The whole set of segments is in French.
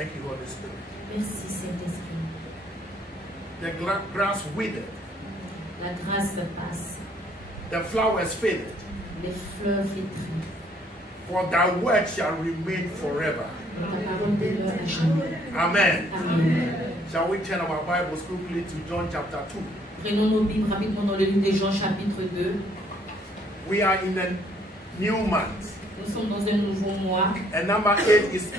Thank you, Holy Spirit. Merci Saint-Esprit. The grass withered, La grâce passe, the flowers faded, les fleurs flétries. for thy word shall remain forever. Ta parole demeure à jamais. Amen. Amen. Shall we turn our Bibles quickly to John chapter 2? Prenons nos Bibles rapidement dans le livre de Jean chapitre 2. We are in a new month, Nous sommes dans un nouveau mois. and number 8 is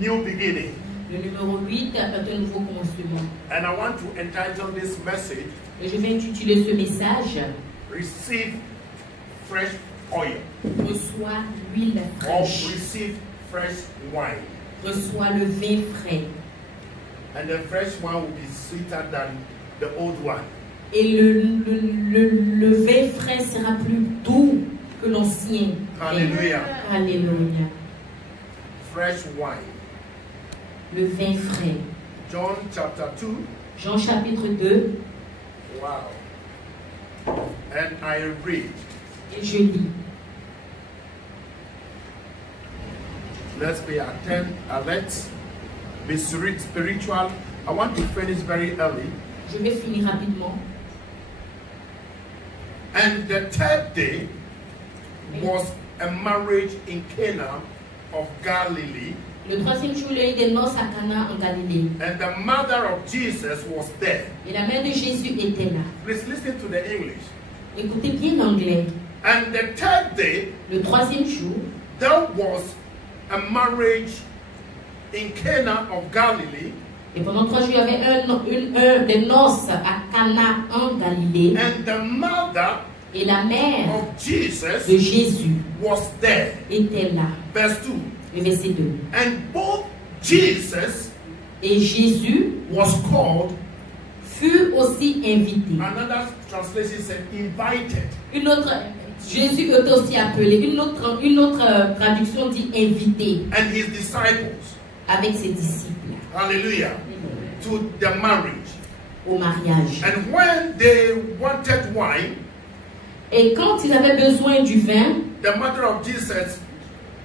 new beginning. Le numéro 8 est un nouveau commencement. And I want to entitle this message, Et je vais intituler ce message Receive Fresh Oil, Reçois l'huile or fraîche. Receive Fresh Wine. Reçois le vin frais. And the fresh one will be sweeter than the old one. Et le vin frais sera plus doux que l'ancien. Hallelujah. Alléluia. Fresh wine. Le vin frais. John chapter 2. Jean chapitre 2. Wow. And I read. Et je lis. Let's be attentive. Let's be spiritual. I want to finish very early. Je vais finir rapidement. And the third day was a marriage in Cana of Galilee. Le troisième jour, il y a eu des noces à Cana en Galilée. And the mother of Jesus was there. Et la mère de Jésus était là. Please listen to the English. Écoutez bien l'anglais. And the third day, Le troisième jour, there was a marriage in Cana of Galilee. et pendant 3 jours, il y avait des noces à Cana en Galilée. And the mother Et la mère of Jesus de Jésus was there. était là. Verse 2. Le verset 2. And both Jesus Et Jésus was called, fut aussi invité. another translation said invited. Une autre, Jésus est aussi appelé. Une autre traduction dit invité And his disciples, avec ses disciples hallelujah, to the marriage. au mariage. And when they wanted wine, Et quand ils avaient besoin du vin, the mother of Jesus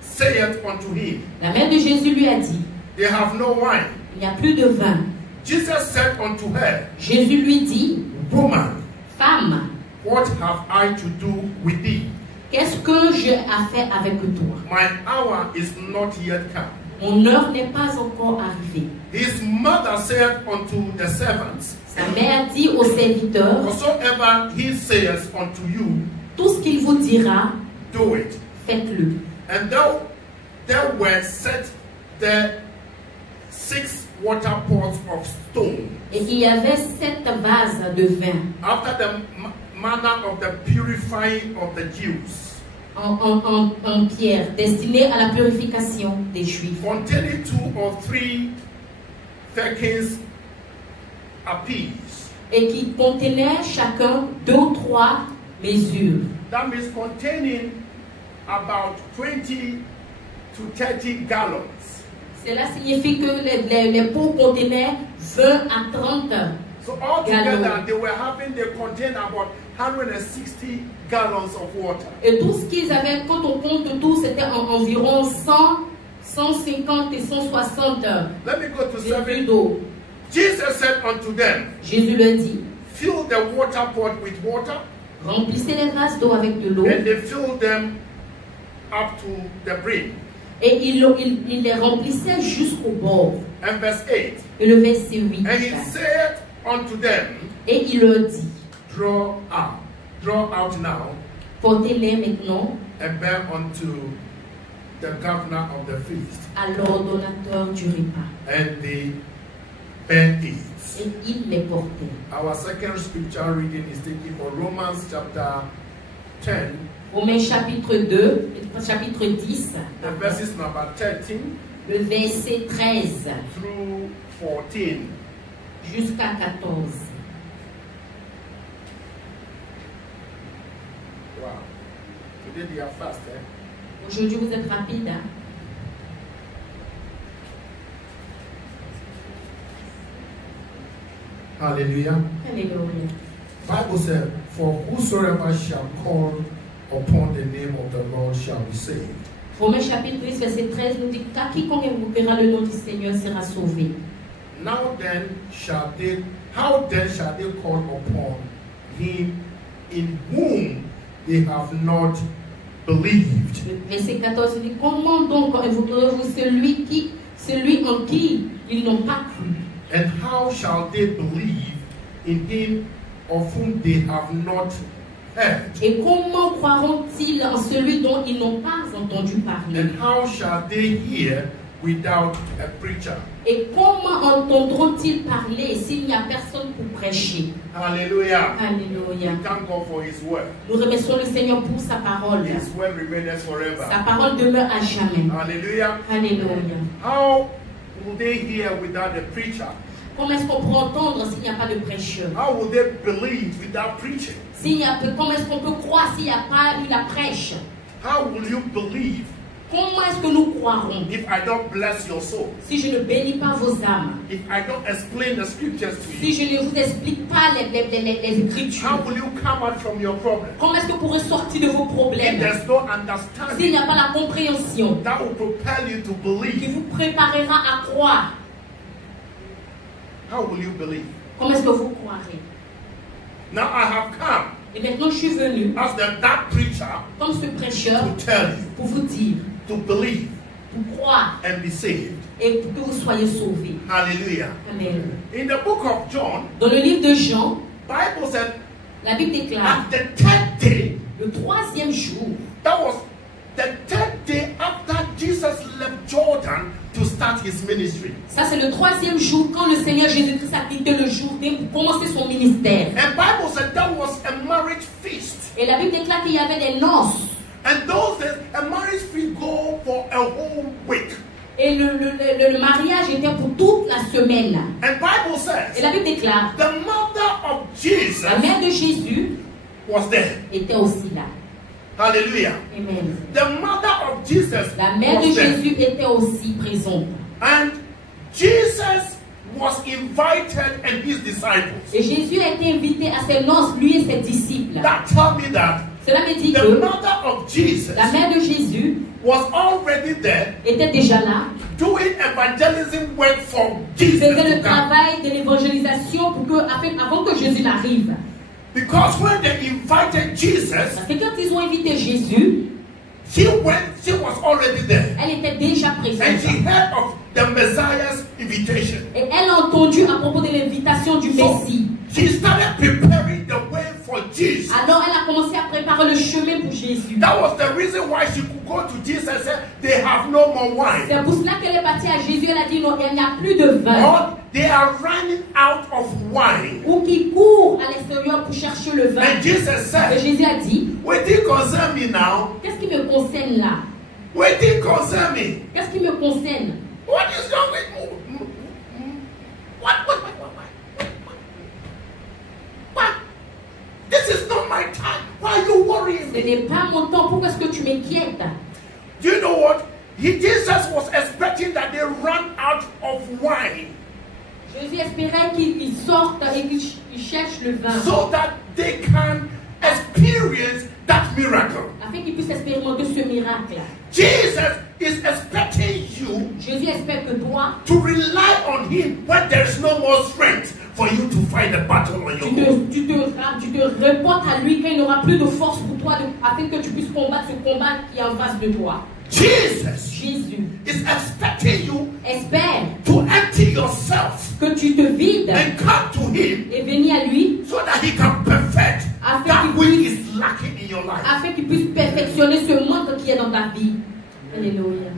saith unto him, la mère de Jésus lui a dit, they have no wine. il n'y a plus de vin. Jesus said unto her, Jésus lui dit, woman, femme, what have I to do with thee? qu'est-ce que j'ai à faire avec toi? My hour is not yet come. Mon heure n'est pas encore arrivée. His mother said unto the servants, Sa mère dit aux serviteurs, whatsoever he says unto you, tout ce qu'il vous dira, do it. faites-le. And there were set there 6 water pots of stone, Et il y avait 7 vases de vin after the manner of the purifying of the Jews, en pierre, destinés à la purification des Juifs, containing 2 or 3 firkins apiece. et qui contenaient chacun 2 ou 3 mesures. That means containing about 20 to 30 gallons. Cela signifie que les pots contenaient 20 à 30 So altogether, gallons. they contain about 160 gallons of water. Et tout ce qu'ils avaient, quand on compte tout, c'était environ 100, 150 et 160 Let me go to litres 7. d'eau. Jesus said unto them, Jésus leur dit, fill the water pot with water, remplissez les vases d'eau avec de l'eau. and they filled them up to the brim. Et il les remplissait jusqu'au bord. And verse 8, Et le verset 8. and he said unto them, Et il leur dit, draw out now, portez-les maintenant and bear unto the governor of the feast. à l'ordonnateur du repas. And they bare it. Et il les portait. Our second scripture reading is taken from Romans chapter 10, Romains chapitre 2, chapitre 10, the verses number 13 le verset 13 through 14. jusqu'à 14. Wow. Today they are fast, eh? Aujourd'hui, vous êtes rapide. Hein? Hallelujah. Alléluia. Bible said, for whosoever shall call upon the name of the Lord shall be saved. Romains chapitre 10, verset 13 nous dit qu'à quiconque invoquera le nom du Seigneur sera sauvé. How then shall they call upon him in whom they have not believed? Verset 14 dit comment donc invoquerez-vous celui en qui ils n'ont pas cru? And how shall they believe in him of whom they have not heard? Et comment croiront-ils en celui dont ils n'ont pas entendu parler? And how shall they hear without a preacher? Et comment entendront-ils parler s'il n'y a personne pour prêcher? Hallelujah. Alléluia. We thank God for his word. Nous remercions le Seigneur pour sa parole. His word remains forever. Sa parole demeure à jamais. Hallelujah. Alléluia. How will they hear without a preacher? Comment est-ce qu'on peut entendre s'il n'y a pas de prêcheur? How will they believe without preaching? Comment est-ce qu'on peut croire s'il n'y a pas eu la prêche? How will you believe Comment est-ce que nous croirons if I don't bless your soul? si je ne bénis pas vos âmes? If I don't explain the scriptures to Si you? je ne vous explique pas les Écritures? How will you come out from your problem? Comment est-ce que vous pourrez sortir de vos If problèmes? there's no S'il n'y understanding, a pas la compréhension that will propel you to qui believe. vous préparera à croire, How will you believe? comment est-ce que vous croirez? Now I have come Et maintenant je suis venu as that preacher comme ce prêcheur to tell you pour vous dire, to believe pour croire and be saved. et pour que vous soyez sauvés. Hallelujah. Amen. In the book of John, Dans le livre de Jean, Bible said la Bible déclare, at the third day, le troisième jour, that was the third day after Jesus left Jordan to start his ministry. ça c'est le troisième jour quand le Seigneur Jésus-Christ a quitté le Jourdain pour commencer son ministère. And Bible said that was a marriage feast. Et la Bible déclare qu'il y avait des noces. And those days, a marriage feast go for a whole week. Et le mariage était pour toute la semaine. And Bible Et says la Bible déclare, the mother of Jesus la mère de Jésus was there. était aussi là. Hallelujah. Amen. The mother of Jesus La mère de was there. Jésus était aussi présente. And Jesus was invited and his disciples. Et Jésus a été invité à ses noces, lui et ses disciples. That tell me that Cela me dit the que mother of Jesus la mère de Jésus was already there était déjà là, doing evangelism work for Jesus faisait to le come. travail de l'évangélisation pour que, avant que Jésus n'arrive. Because when they invited Jesus, Parce que quand ils ont invité Jésus, she was already there. elle était déjà And présente. she heard of the Messiah's invitation. Et elle a entendu à propos de l'invitation du So Messie. she started preparing the way for Jesus. Alors elle a commencé à préparer le chemin pour Jésus. That was the reason why she could go to Jesus and say, they have no more wine. C'est pour cela qu'elle est partie à Jésus. Elle a dit non, il n'y a plus de vin. Or they are running out of wine. Ou qui court à l'extérieur pour chercher le vin. And Jesus Et said, Jésus a dit, what did concern me now? qu'est-ce qui me concerne là? What did concern me? Qu'est-ce qui me concerne? What is wrong with what? This is not my time. Why are you worrying Ce me? n'est pas mon temps. Pourquoi est-ce que tu m'inquiètes? Do you know what? Jesus was expecting that they run out of wine Jésus espérait qu'ils sortent et qu'ils cherchent le vin. so that they can experience that miracle. Afin qu'ils puissent expérimenter ce miracle. Jesus is expecting you Jésus espère que toi, to rely on him when there is no more strength for you to fight the battle on your own. tu te reportes à lui quand il n'aura plus de force pour toi afin que tu puisses combattre ce combat qui est en face de toi. Jesus Jésus is expecting you espère to empty yourself que tu te vides and come to him et venir à lui so that he can perfect afin that qu'il which puisse, is lacking in your life. afin qu'il puisse perfectionner ce manque qui est dans ta vie. Alléluia.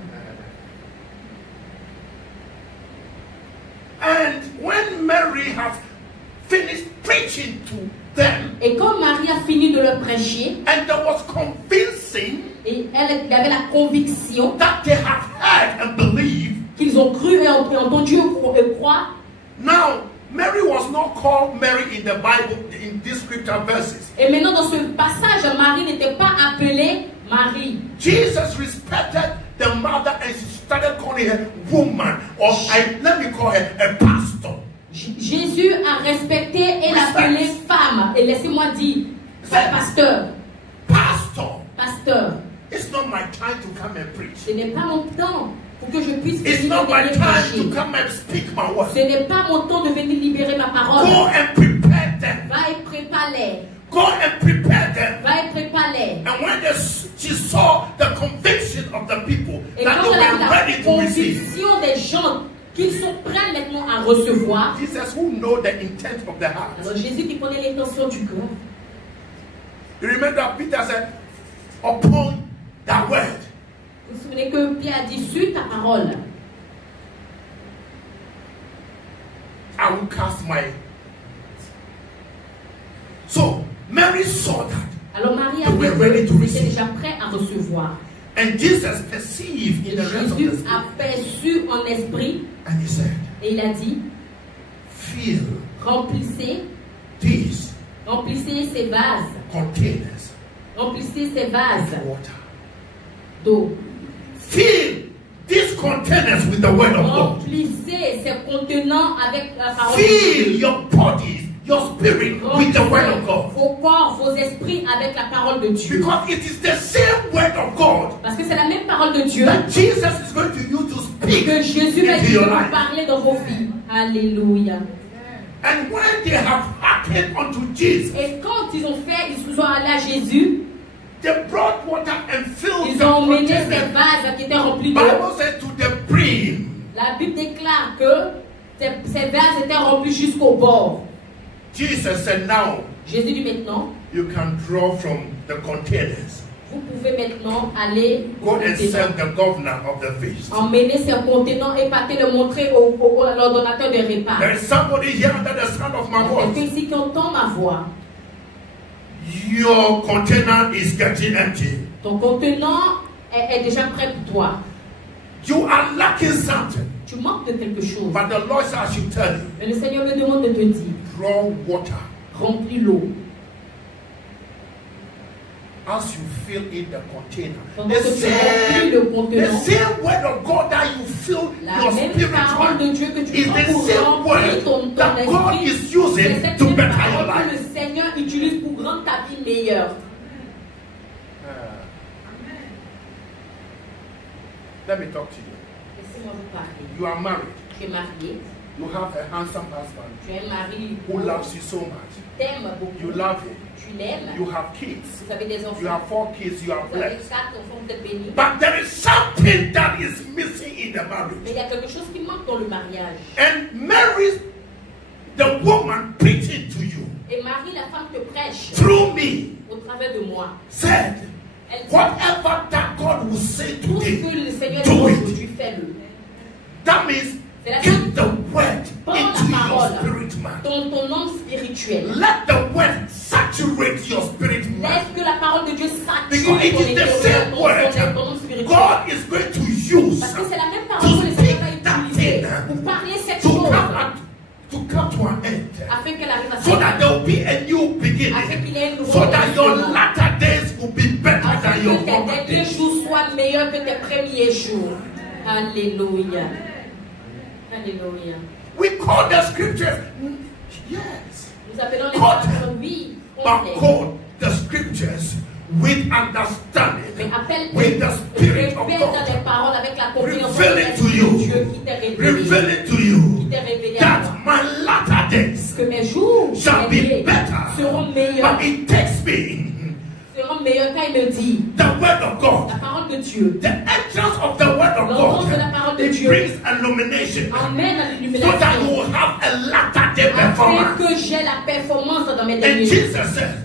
And when Mary has finished preaching to them, Et quand Marie a fini de leur prêcher, and there was convincing et elle avait la conviction that they have heard and believed, qu'ils ont cru et entendu et croire. now Mary was not called Mary in the Bible in these scripture verses. Et maintenant dans ce passage, Marie n'était pas appelée Marie. Jesus respected the mother and she started calling her woman, or let me call her a pastor. Jésus a respecté et l'appelé femme. Et laissez-moi dire, pasteur. Pastor. Pasteur. It's not my time to come and preach. Ce n'est pas mon temps pour que je puisse It's venir not my libérer time péché. to come and speak my word. Ce n'est pas mon temps de venir libérer ma parole. Go and prepare them. Va et prépare-les. Go and prepare them. Va et prépare-les. And when she saw the conviction of the people Et that quand they elle a vu were ready la to receive, conviction des gens qu'ils sont prêts maintenant à recevoir, Jesus, who know the intent of the heart. alors Jésus qui connaît l'intention du cœur. You remember Peter said, upon that word, Vous vous souvenez que Pierre a dit sur ta parole, I will cast my. So Mary saw that. alors Marie a They were ready to était receive. déjà prêt à recevoir. And Jesus perceived in the rest of the Jésus spirit. a perçu en esprit And he said, et il a dit, fill remplissez ces vases, containers remplissez ces vases with water. d'eau. Fill these containers with the word of God. Remplissez ces contenants avec la parole de Fill Dieu. your bodies, your spirit with the word of God. Vos corps, vos esprits avec la parole de Dieu. Because it is the same word of God Parce que c'est la même parole de Dieu that Jesus is going to use to speak que Jésus va into your vous life. parler dans vos vies. Alléluia. And when they have hearkened unto Jesus, Et quand ils ont fait, ils sont allés à Jésus, they brought water and filled ils the ont emmené ces container. vases qui étaient remplis d'eau. Bible said to the brim. La Bible déclare que ces vases étaient remplis jusqu'au bord. Jesus said, now Jésus dit maintenant, you can draw from the containers. vous pouvez maintenant aller Go and send the governor of the feast. emmener ces contenants et partir le montrer à l'ordonnateur des repas. There is somebody here under the sound of my Il y a quelqu'un voice. ici qui entend ma voix. Your container is getting empty. Ton contenant est déjà prêt pour toi. You are lacking something. Tu manques de quelque chose. But the Lord said, I should tell you, Mais le Seigneur me demande de te dire, draw water. remplis l'eau. As you fill in the container. Pendant que tu remplis le The contenant, same word of God that you fill la your même spirit parole de with Dieu que tu is prends the pour same remplir word ton that God esprit, is c'est using cette to même better your parole que life. le Seigneur utilise pour rendre ta vie meilleure. Let me talk to you. Laissez-moi vous parler. You are married. Tu es marié, You have a handsome husband tu es un mari who loves you so much. t'aimes beaucoup, You love him. tu l'aimes, You have kids. vous avez des You enfants, have 4 kids. You are vous avez blessed. 4 enfants, vous êtes bénis. But there is something that is missing in the marriage. Mais il y a quelque chose qui manque dans le mariage. And Mary, the woman preaching to you Et Marie, la femme te prêche through me, au travers de moi. said, Elle dit, whatever that God will say tout ce today, que le Seigneur dit do it. aujourd'hui, fais-le. That means C'est la get the word Prends into la your parole spirit man. dans ton homme spirituel. Let the word saturate your spirit man. Laisse que la parole de Dieu sature Because it ton is the intérieur, same ton word homme spirituel. God is going to use Parce que c'est la même to parole que le Seigneur speak va that utiliser thing pour parler cette to chose come to an end. afin qu'elle arrive à So that there will be a new afin qu'il beginning. y ait une nouvelle So that your commencement. latter days will be better Afin than your que tes former derniers days. jours soient meilleurs que tes premiers jours. Alléluia. Alléluia. We call the scriptures. Yes. Nous appelons les Quote. paroles, oui, But complètes. quote the scriptures with Mais understanding, appelle with the spirit of répète dans God. les paroles avec la compréhension Reveal de it to l'Esprit you. de Dieu qui t'est révélé. Reveal it to you Qui t'est révélé à that toi. my latter days Que mes jours shall be derniers better. seront meilleurs. But it takes me Seront meilleurs quand il me dit the word of God. la parole de Dieu. The entrance of the word of L'entrance de la God, parole de it Dieu brings illumination emmène à so that you l'illumination will have a latter day afin performance. que j'ai la performance dans mes And derniers jours. Jesus said,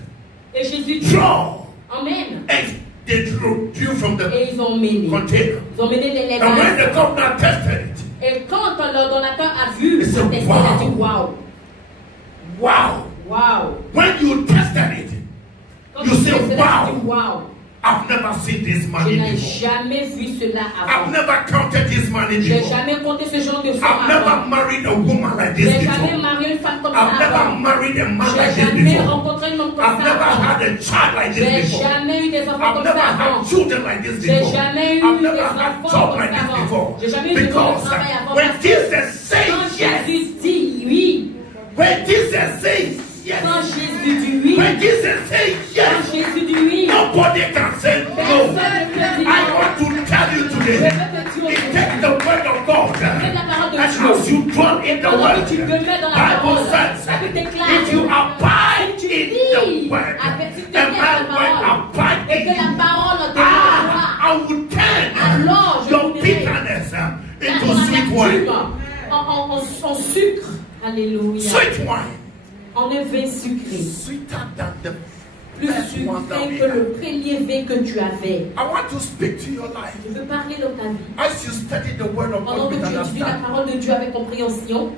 Et Jésus dit draw. Amen. And they drew from the Et ils ont mené. container. Ils ont mené les And when vases. the governor tested it, Et quand l'ordonnateur a vu, He said, il a wow. dit waouh. wow. Waouh. When you tested it, Quand You il say, fait cela, il wow. dit waouh. I've never seen this Je money n'ai before. jamais vu cela I've avant. never counted this money Je n'ai before. jamais compté ce genre de somme I've never avant. married a woman like Je this n'ai jamais before. marié une femme comme ça I've never avant. married a man Je like n'ai this jamais before. rencontré une homme comme I've ça never avant. had a child like Je n'ai this before. jamais eu des enfants I've comme never ça avant. had children like this J'ai before. jamais eu I've des never had enfants job comme like ça this avant. before. J'ai jamais eu de Because travail avant. when Parce que Jesus says quand yes, Jésus dit oui, when Jesus says quand yes, Jésus dit oui, when Jesus says quand yes, Jésus dit oui, nobody can say no. personne ne peut dire I non. want to tell you today it. It takes the word of God. And as you dwell in the word, Bible says, if you abide in the word, and my word abide in you, I will turn your bitterness into sweet wine. En sucre. Alléluia. Sweet wine. En un vin sucré. Sweeter than the plus sucré que le premier vin que tu avais. I want to speak to your life. Je veux parler dans ta vie. As you study the word of Pendant God que with tu étudies la understanding, parole de Dieu avec compréhension,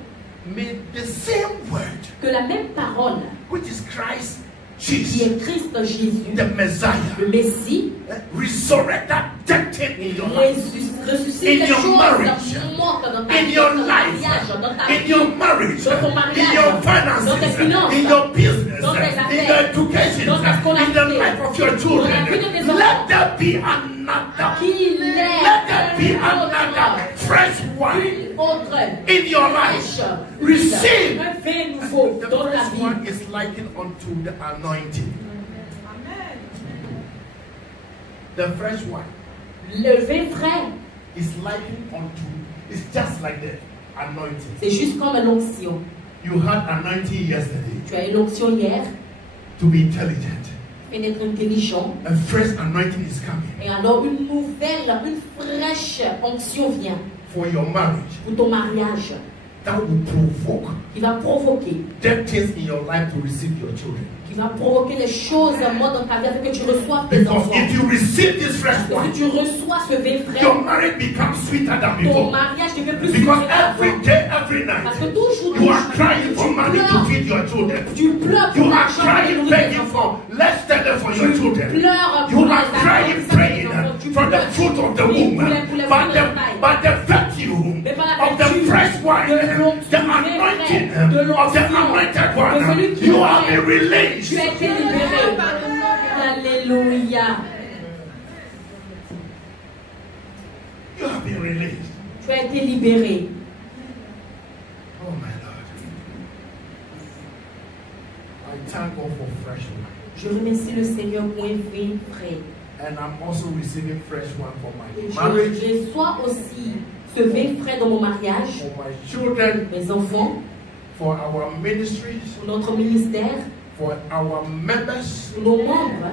may the same word, que la même parole which is Christ qui Jesus, est Christ Jésus, the Messiah, le Messie, resurrect that dead thing in your life, ressuscite in les your choses marriage, mortes dans ta in vie, your dans ton life, mariage, dans ta in vie, your marriage, dans ton in mariage, your dans tes finances, finances, in your business, dans tes in affaires, your education, dans ta in scolarité, the life of your children. dans la vie de tes enfants. Let there be another, Qu'il let there be another fresh wine une autre in your life. Receive. un vin nouveau The dans ta first vie. one is likened unto the anointing. The fresh wine Le vin frais, is likened unto, it's just like the anointing. c'est juste comme l'onction. You had anointing yesterday Tu as eu l'onction hier, to be intelligent. et d'être intelligent. A fresh anointing is coming Et alors une nouvelle, une fraîche onction vient for your marriage pour ton mariage, that will provoke qui va provoquer, dead things in your life to receive your children. qui va provoquer des choses mortes dans ta vie afin que tu reçoives tes Because enfants. if you receive this fresh Si wine, tu reçois ce vin frais, your marriage becomes sweeter than ton before. mariage devient plus Because sucré qu'avant. every day, every Parce night, que toujours you are crying for money to feed your children. tu pleures You pour are l'argent pour crying, nourrir tes begging enfants. for less tender for your children. Pleure You pour are les crying, enfants, praying tu for the pleures. fruit of the Oui, womb. pour les But fruits de the, la taille. but the virtue Mais pas la of the vertu fresh wine, de l'onction, the du vin anointing frais, de of the l'onction, anointed de one, celui qui you est have vrai. been released. Tu as été libéré. Alléluia. You have been released. Tu as été libéré. Oh my Lord. I thank God for fresh wine. Je remercie le Seigneur pour un vin frais. And I'm also receiving fresh one for my Je marriage, reçois aussi ce vin frais dans mon mariage, for my children, mes enfants, for our ministries, pour notre ministère, for our members. pour nos membres.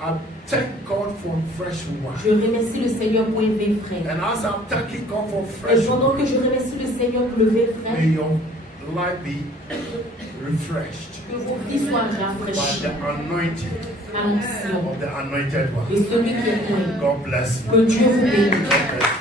I thank God for fresh Je wine. remercie le Seigneur pour un vin frais. And as I'm thanking God for Et fresh pendant wine, que je remercie le Seigneur pour le vin may frais, your life be refreshed que vos vies soient by rafraîchies the anointing à l'onction of the anointed de one. celui qui est loin. God bless you. Que Dieu vous bénisse. God bless you.